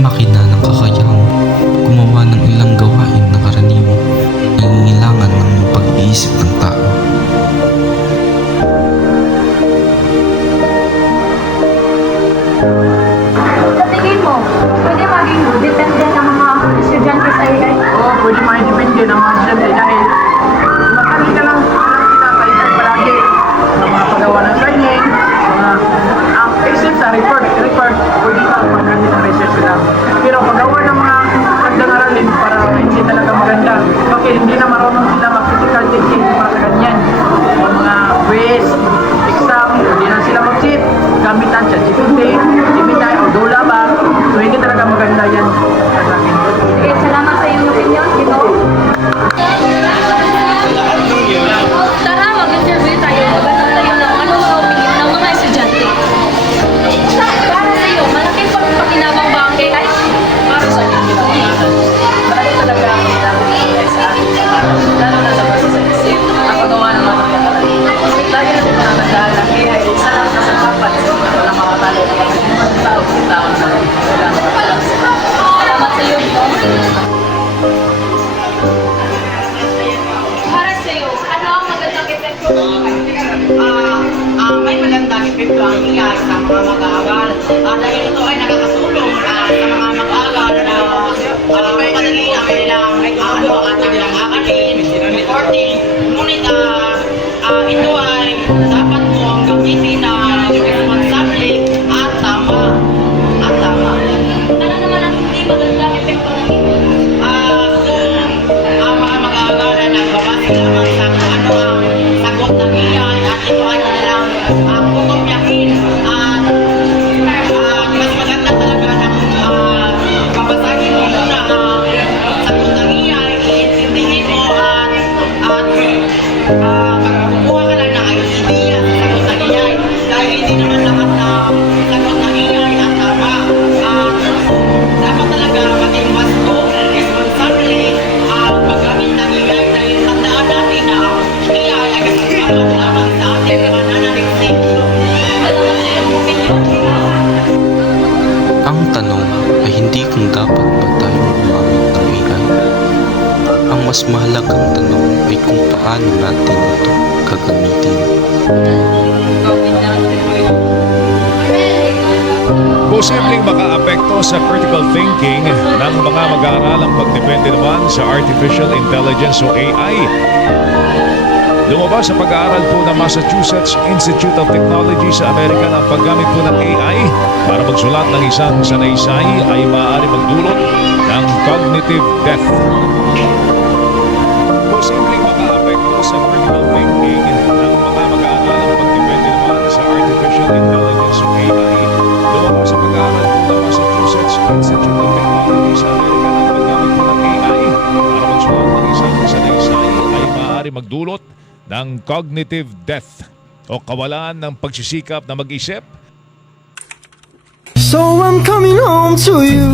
makina ng kakayahang gumawa ng ilang gawain na karaniwang nangingailangan ng pag-iisip ng tao. Sa tingin mo, pwede maging dependent ang mga estudyante sa AI? Oo, pwede makidepende ng mga estudyante dahil makali ka lang kinakaitay palagi ng mga paggawa ng training, mga except sa report, pwede ka magkandi ng research sila. Pero paggawa ng mga kagdang aralin para hindi talaga maganda, bakit hindi na marunong sila mag-critical thinking para sa ganyan. Yung mga quiz, exam, hindi na sila mag-cheat, gamitan siya, GPT, Gemini, o Dula ba, so hindi talaga maganda yan sa akin. Sige, salamat sa iyong opinion. Dito. Tara, mag-interview tayo. Magandang tayo ng ano mga opinion ng mga estudyante. Para sa iyo, malaking pagpakinabang ba ang AI? Para sa akin, marami talaga ang kailangan sa akin, lalo na sa pagsasagisip, ang paggawa ng mga talaga. Lagi natin manatandaan ang AI, isa lang sa sapapat sa mga ng mga talo ng mga tao na wala. Salamat sa iyo, Dito. Para sa iyo, ano ang magandang epekto ng AI? May magandang epekto ang AI sa mga mag-aaral. Dahil ito ay nakakatulong sa mga mag-aaral na madali ang kanilang at kanilang aakatin, reporting. Ngunit ito ay dapat mo ang gamitin na responsable at tama. At tama. Ano naman ang hindi magandang epekto ng AI? Kung ang mga mag-aaral na babasa lamang sa kung ano ang sagot ng AI at ito ay kanilang kukumyahin at mas maganda talaga na babasahin mo muna ang sagot ng AI, iintindihin mo at magkukuha ka lang ng idea sa sagot ng AI dahil hindi naman lahat ng sagot ng AI at tama. Dapat talaga maging wasto, responsable ang paggamit ng AI dahil tandaan natin na ang AI ay gagawin lamang sa ating pananaliksik. Salamat sa iyong opinion. Ang tanong ay hindi kung dapat ba tayo gumamit ng AI. Ang mas mahalagang tanong ay kung paano natin ito gagamitin. Posibleng makaapekto sa critical thinking ng mga mag-aaralang pagdepende naman sa Artificial Intelligence o AI. Lumabas sa pag-aaral po ng Massachusetts Institute of Technology sa Amerika na ang paggamit po ng AI para magsulat ng isang sanaysay ay maaari magdulot ng cognitive death. Posibleng makaapekto sa critical thinking ng mga mag-aaralang pagdepende naman sa Artificial Intelligence o AI. Lumabas sa pag-aaral po ng Massachusetts Institute of Technology sa Amerika na ang paggamit po ng AI para magsulat ng isang sanaysay ay maaari magdulot ng cognitive death o kawalan ng pagsisikap na mag-isip. So I'm coming home to you.